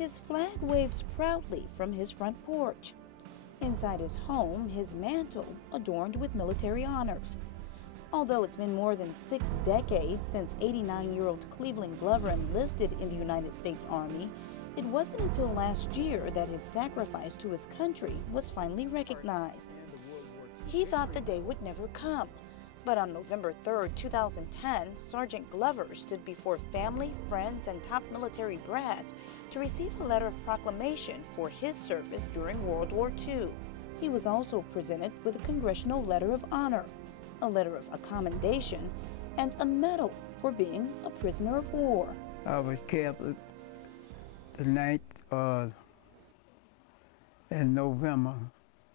His flag waves proudly from his front porch. Inside his home, his mantle adorned with military honors. Although it's been more than 6 decades since 89-year-old Cleveland Glover enlisted in the United States Army, it wasn't until last year that his sacrifice to his country was finally recognized. He thought the day would never come, but on November 3, 2010, Sergeant Glover stood before family, friends, and top military brass to receive a letter of proclamation for his service during World War II. He was also presented with a Congressional Letter of Honor, a letter of accommodation, and a medal for being a prisoner of war. I was captured the night in November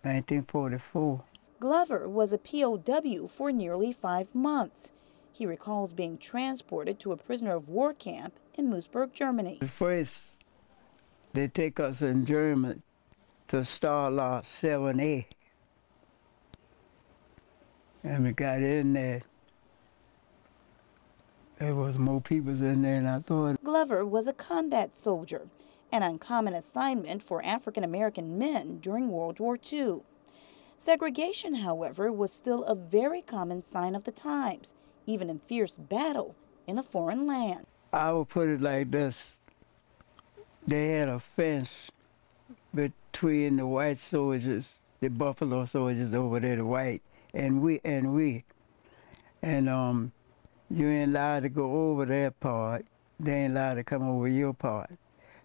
1944. Glover was a POW for nearly 5 months. He recalls being transported to a prisoner of war camp in Moosburg, Germany. First, they take us in Germany to Stalag 7A. And we got in there. There was more people in there than I thought. Glover was a combat soldier, an uncommon assignment for African-American men during World War II. Segregation, however, was still a very common sign of the times, even in fierce battle in a foreign land. I would put it like this. They had a fence between the white soldiers, the Buffalo soldiers over there, the white, and we. And you ain't allowed to go over their part. They ain't allowed to come over your part.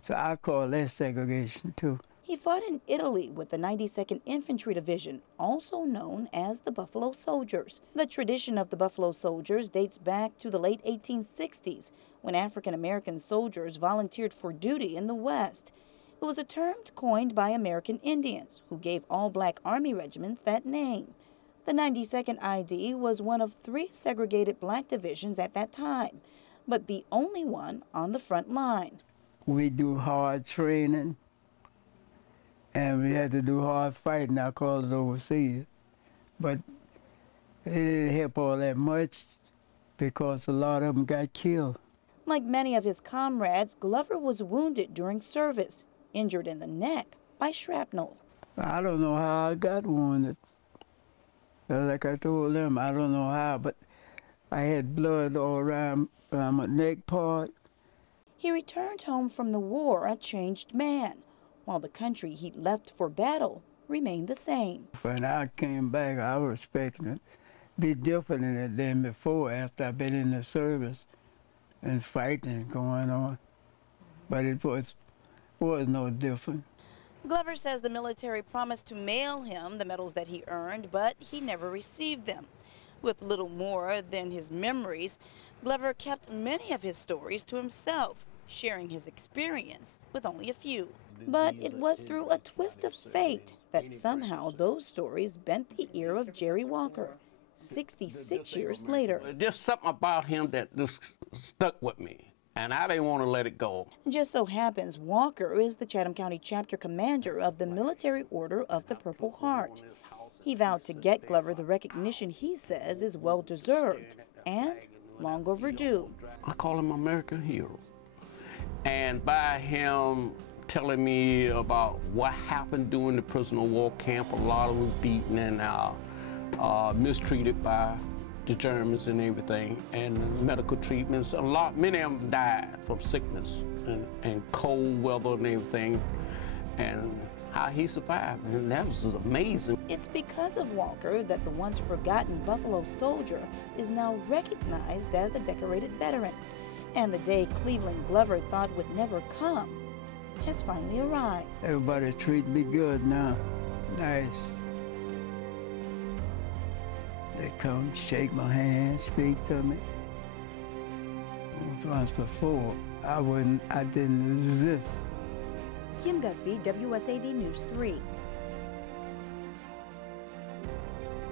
So I call that segregation too. He fought in Italy with the 92nd Infantry Division, also known as the Buffalo Soldiers. The tradition of the Buffalo Soldiers dates back to the late 1860s, when African-American soldiers volunteered for duty in the West. It was a term coined by American Indians, who gave all black Army regiments that name. The 92nd ID was one of 3 segregated black divisions at that time, but the only one on the front line. We do hard training, and we had to do hard fighting. I call it overseas. But it didn't help all that much because a lot of them got killed. Like many of his comrades, Glover was wounded during service, injured in the neck by shrapnel. I don't know how I got wounded. Like I told them, I don't know how, but I had blood all around my neck part. He returned home from the war a changed man, while the country he'd left for battle remained the same. When I came back, I was expecting it to be different than before after I've been in the service and fighting going on. But it was no different. Glover says the military promised to mail him the medals that he earned, but he never received them. With little more than his memories, Glover kept many of his stories to himself, sharing his experience with only a few. But it was through a twist of fate that somehow those stories bent the ear of Jerry Walker, 66 years later. Just something about him that just stuck with me, and I didn't want to let it go. Just so happens Walker is the Chatham County chapter commander of the Military Order of the Purple Heart. He vowed to get Glover the recognition he says is well-deserved and long overdue. I call him American hero. And by him telling me about what happened during the prisoner of war camp, a lot of them was beaten and mistreated by the Germans and everything, and medical treatments. Many of them died from sickness and cold weather and everything, and how he survived, and that was just amazing. It's because of Walker that the once forgotten Buffalo Soldier is now recognized as a decorated veteran, and the day Cleveland Glover thought would never come has finally arrived. Everybody treat me good now. Nice. They come, shake my hand, speak to me. Once before, I didn't resist. Kim Gusby, WSAV News 3.